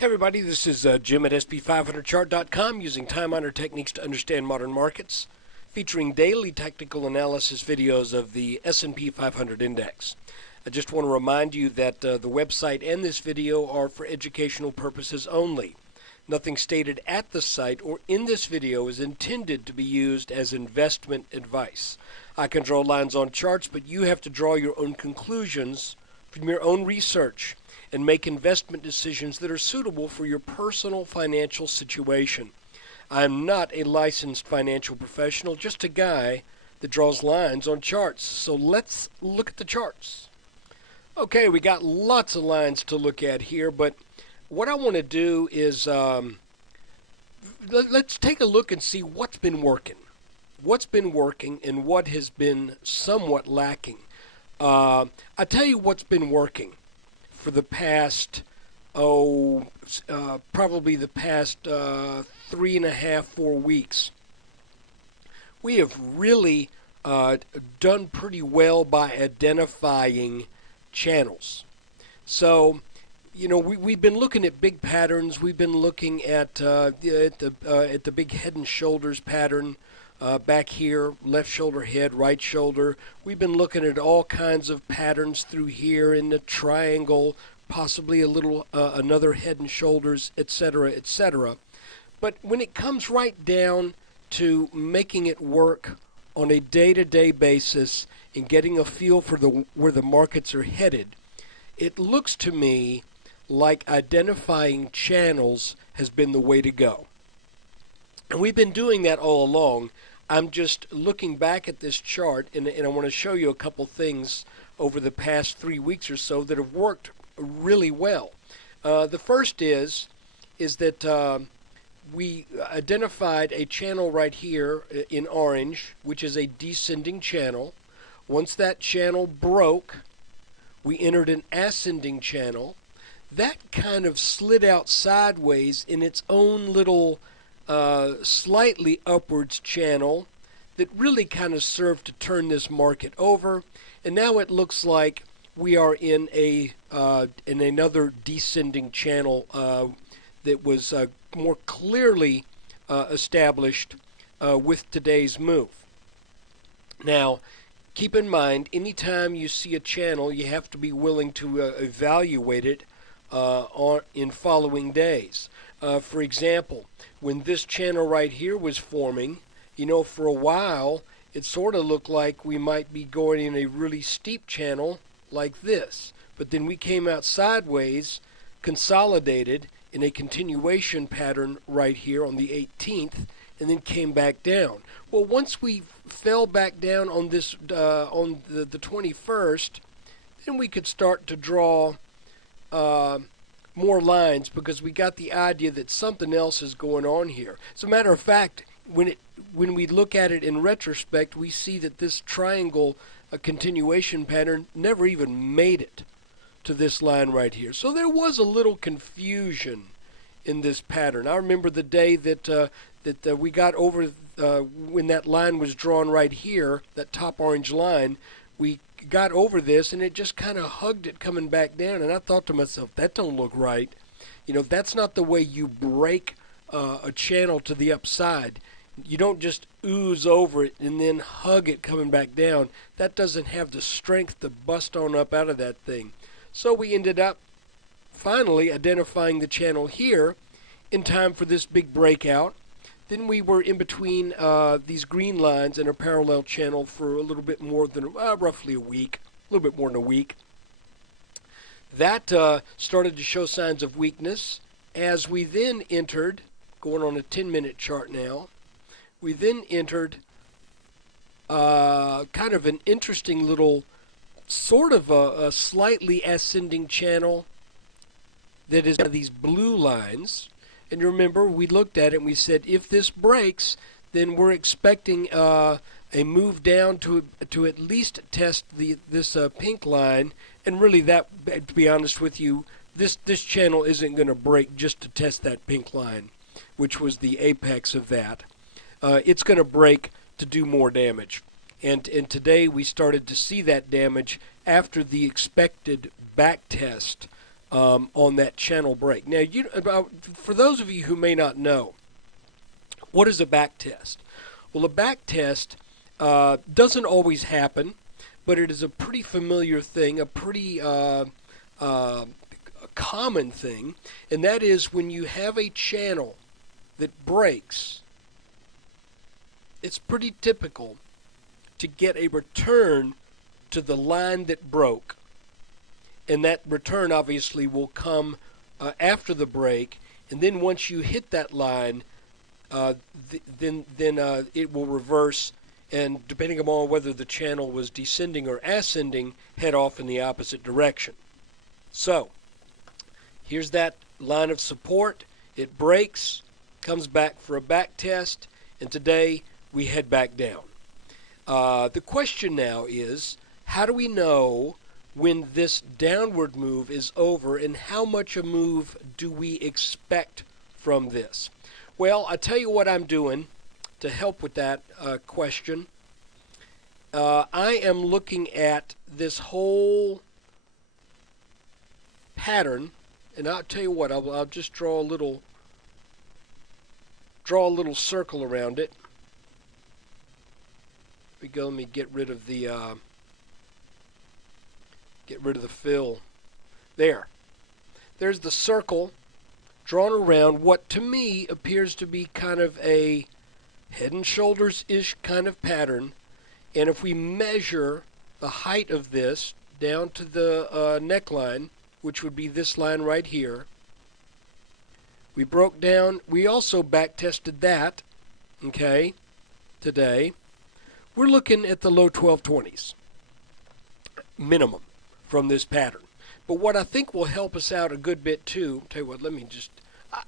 Hey everybody, this is Jim at SP500chart.com using time-honored techniques to understand modern markets, featuring daily technical analysis videos of the S&P 500 index. I just want to remind you that the website and this video are for educational purposes only. Nothing stated at the site or in this video is intended to be used as investment advice. I can draw lines on charts, but you have to draw your own conclusions from your own research and make investment decisions that are suitable for your personal financial situation. I am not a licensed financial professional, just a guy that draws lines on charts. So let's look at the charts. Okay, we got lots of lines to look at here, but what I want to do is let's take a look and see what's been working. What's been working and what has been somewhat lacking. I tell you what's been working for the past, probably the past 3.5, 4 weeks. We have really done pretty well by identifying channels. So, you know, we've been looking at big patterns. We've been looking at the big head and shoulders pattern. Back here, left shoulder, head, right shoulder. We've been looking at all kinds of patterns through here in the triangle, possibly a little another head and shoulders, etc., etc. But when it comes right down to making it work on a day-to-day basis and getting a feel for where the markets are headed, it looks to me like identifying channels has been the way to go. And we've been doing that all along. I'm just looking back at this chart, and I want to show you a couple things over the past 3 weeks or so that have worked really well. The first is that we identified a channel right here in orange, which is a descending channel. Once that channel broke, we entered an ascending channel. That kind of slid out sideways in its own little slightly upwards channel that really kind of served to turn this market over, and now it looks like we are in another descending channel that was more clearly established with today's move. Now, keep in mind, anytime you see a channel, you have to be willing to evaluate it in following days. For example, when this channel right here was forming, you know, for a while it sort of looked like we might be going in a really steep channel like this. But then we came out sideways, consolidated in a continuation pattern right here on the 18th, and then came back down. Well, once we fell back down on this on the 21st, then we could start to draw more lines, because we got the idea that something else is going on here. As a matter of fact, when we look at it in retrospect, we see that this triangle, a continuation pattern, never even made it to this line right here. So there was a little confusion in this pattern. I remember the day that we got over when that line was drawn right here, that top orange line. We got over this, and it just kind of hugged it coming back down, and I thought to myself, that don't look right. You know, that's not the way you break a channel to the upside. You don't just ooze over it and then hug it coming back down. That doesn't have the strength to bust on up out of that thing. So we ended up finally identifying the channel here in time for this big breakout. Then we were in between these green lines in a parallel channel for a little bit more than roughly a week, a little bit more than a week. That started to show signs of weakness as we then entered, going on a 10-minute chart now, we then entered kind of an interesting little sort of a slightly ascending channel that is these blue lines. And remember, we looked at it and we said, if this breaks, then we're expecting a move down to at least test this pink line. And really, that, to be honest with you, this channel isn't going to break just to test that pink line, which was the apex of that. It's going to break to do more damage. And today we started to see that damage after the expected back test on that channel break. Now, for those of you who may not know, what is a back test? Well, a back test doesn't always happen, but it is a pretty familiar thing, a pretty a common thing, and that is when you have a channel that breaks, it's pretty typical to get a return to the line that broke, and that return obviously will come after the break, and then once you hit that line, then it will reverse, and depending upon whether the channel was descending or ascending, head off in the opposite direction. So here's that line of support. It breaks, comes back for a back test, and today we head back down. The question now is, how do we know when this downward move is over, and how much a move do we expect from this? Well, I'll tell you what I'm doing to help with that question. I am looking at this whole pattern, and I'll tell you what, I'll just draw a little circle around it. Here we go. Let me get rid of the fill. There's the circle drawn around what to me appears to be kind of a head and shoulders-ish kind of pattern. And if we measure the height of this down to the neckline, which would be this line right here, we broke down, we also back tested that, okay, today. We're looking at the low 1220s minimum from this pattern. But what I think will help us out a good bit too, tell you what, let me just,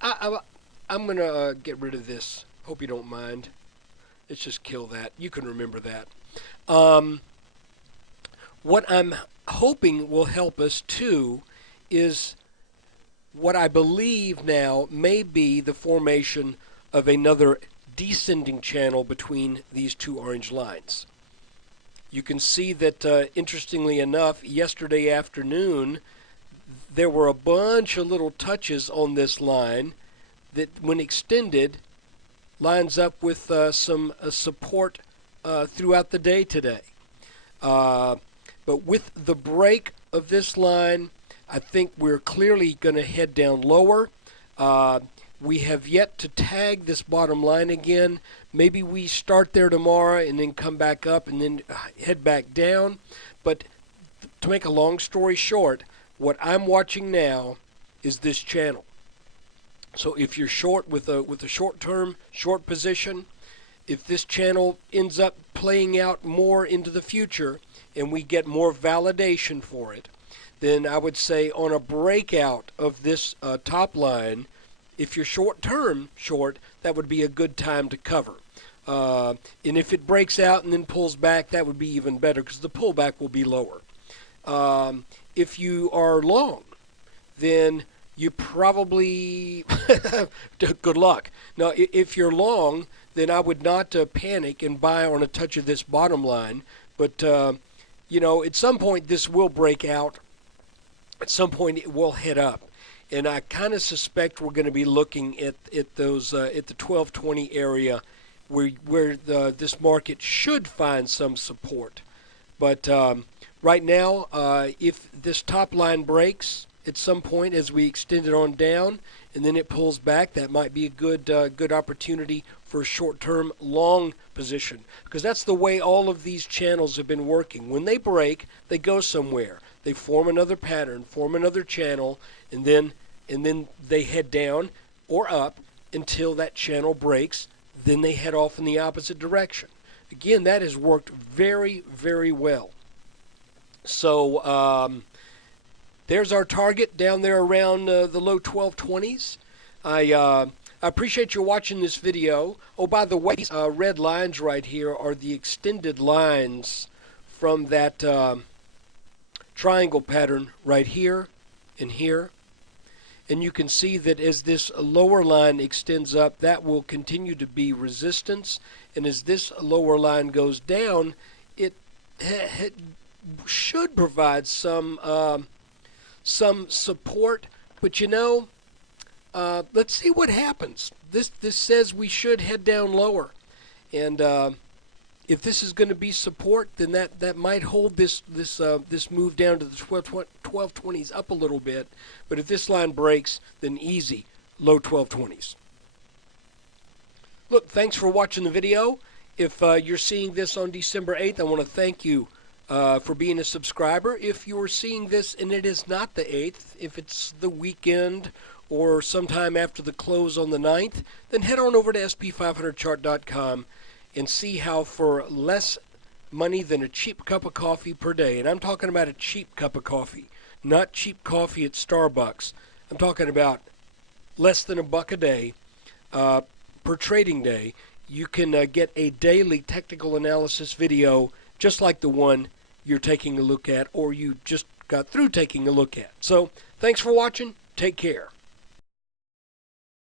I'm going to get rid of this. Hope you don't mind. Let's just kill that. You can remember that. What I'm hoping will help us too is what I believe now may be the formation of another descending channel between these two orange lines. You can see that, interestingly enough, yesterday afternoon, there were a bunch of little touches on this line that, when extended, lines up with some support throughout the day today. But with the break of this line, I think we're clearly going to head down lower. We have yet to tag this bottom line again. Maybe we start there tomorrow and then come back up and then head back down. But to make a long story short, what I'm watching now is this channel. So if you're short with a short-term, short position, if this channel ends up playing out more into the future and we get more validation for it, then I would say on a breakout of this top line, if you're short-term short, that would be a good time to cover. And if it breaks out and then pulls back, that would be even better because the pullback will be lower. If you are long, then you probably good luck. Now, if you're long, then I would not panic and buy on a touch of this bottom line. But you know, at some point this will break out. At some point it will head up. And I kind of suspect we're going to be looking at those at the 1220 area where this market should find some support. But right now, if this top line breaks at some point as we extend it on down and then it pulls back, that might be a good opportunity for a short-term long position, because that's the way all of these channels have been working. When they break, they go somewhere. They form another pattern, form another channel, and then they head down or up until that channel breaks. Then they head off in the opposite direction. Again, that has worked very, very well. So there's our target down there around the low 1220s. I appreciate you watching this video. Oh, by the way, these red lines right here are the extended lines from that triangle pattern right here and here. And you can see that as this lower line extends up, that will continue to be resistance. And as this lower line goes down, it should provide some some support, but you know, let's see what happens. This says we should head down lower, and if this is going to be support, then that might hold this move down to the 1220s up a little bit. But if this line breaks, then easy, low 1220s. Look, thanks for watching the video. If you're seeing this on December 8th, I want to thank you for being a subscriber. If you're seeing this and it is not the 8th, if it's the weekend or sometime after the close on the 9th, then head on over to sp500chart.com and see how for less money than a cheap cup of coffee per day, and I'm talking about a cheap cup of coffee, not cheap coffee at Starbucks. I'm talking about less than $1 a day per trading day. You can get a daily technical analysis video just like the one you're taking a look at or you just got through taking a look at. So thanks for watching. Take care.